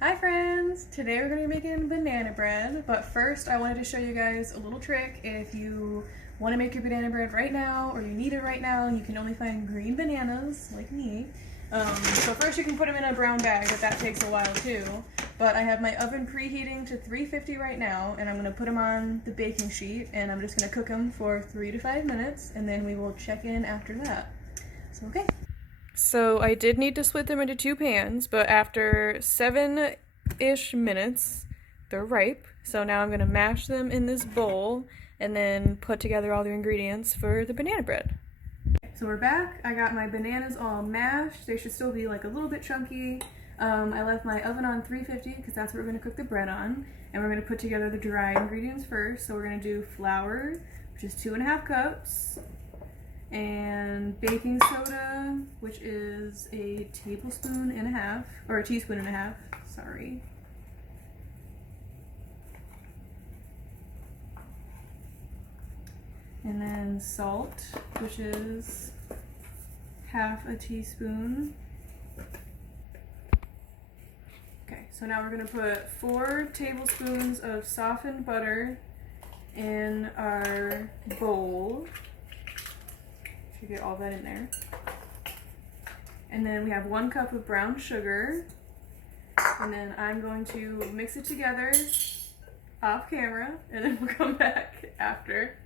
Hi friends! Today we're going to be making banana bread, but first I wanted to show you guys a little trick. If you want to make your banana bread right now, or you need it right now, and you can only find green bananas, like me. So first you can put them in a brown bag, but that takes a while too. But I have my oven preheating to 350 right now, and I'm going to put them on the baking sheet, and I'm just going to cook them for 3 to 5 minutes, and then we will check in after that. So okay. So I did need to split them into 2 pans, but after 7-ish minutes, they're ripe. So now I'm going to mash them in this bowl and then put together all the ingredients for the banana bread. So we're back. I got my bananas all mashed. They should still be like a little bit chunky. I left my oven on 350 because that's what we're going to cook the bread on. And we're going to put together the dry ingredients first. So we're going to do flour, which is 2.5 cups. And baking soda, which is a tablespoon and a half, or a teaspoon and a half, sorry. And then salt, which is half a teaspoon. Okay, so now we're going to put 4 tablespoons of softened butter in our bowl. Should get all that in there. And then we have 1 cup of brown sugar. And then I'm going to mix it together off camera, and then we'll come back after.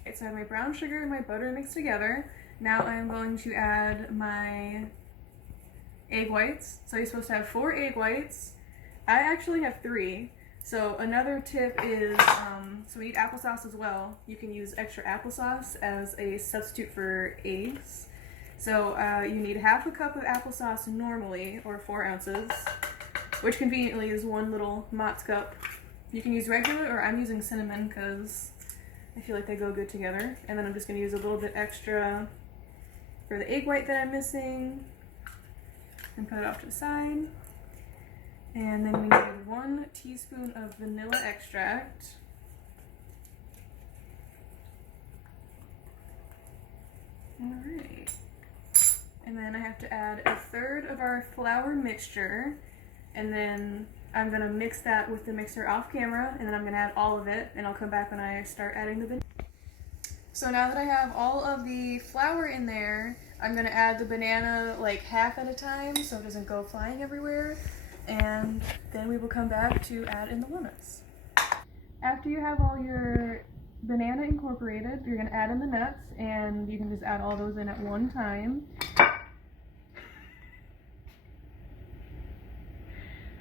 Okay, so I have my brown sugar and my butter mixed together. Now I'm going to add my egg whites. So you're supposed to have 4 egg whites. I actually have 3. So another tip is, so we need applesauce as well. You can use extra applesauce as a substitute for eggs. So you need half a cup of applesauce normally, or 4 ounces, which conveniently is 1 little Mott's cup. You can use regular, or I'm using cinnamon because I feel like they go good together. And then I'm just going to use a little bit extra for the egg white that I'm missing, and put it off to the side. And then we need 1 teaspoon of vanilla extract. Alright. And then I have to add 1/3 of our flour mixture. And then I'm going to mix that with the mixer off camera. And then I'm going to add all of it. And I'll come back when I start adding the banana. So now that I have all of the flour in there, I'm going to add the banana like half at a time so it doesn't go flying everywhere. And then we will come back to add in the walnuts. After you have all your banana incorporated, you're going to add in the nuts, and you can just add all those in at one time.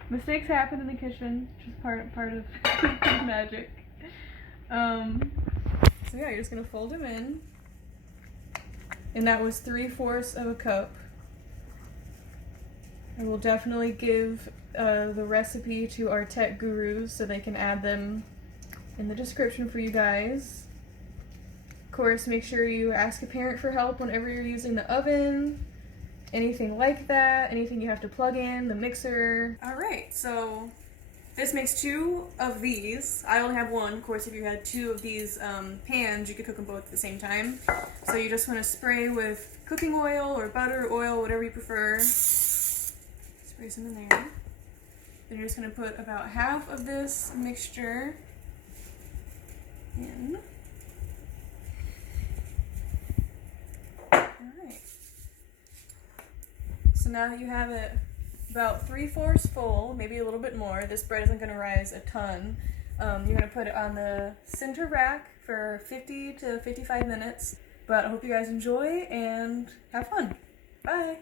Mistakes happen in the kitchen, which is part of magic. So yeah, you're just going to fold them in. And that was 3/4 of a cup. I will definitely give the recipe to our tech gurus so they can add them in the description for you guys. Of course, make sure you ask a parent for help whenever you're using the oven, anything like that, anything you have to plug in, the mixer. Alright, so this makes 2 of these. I only have 1. Of course, if you had 2 of these pans, you could cook them both at the same time. So you just want to spray with cooking oil or butter, oil, whatever you prefer. Spray some in there. Then you're just going to put about half of this mixture in. Alright. So now that you have it about 3/4 full, maybe a little bit more, this bread isn't going to rise a ton. You're going to put it on the center rack for 50 to 55 minutes. But I hope you guys enjoy and have fun. Bye!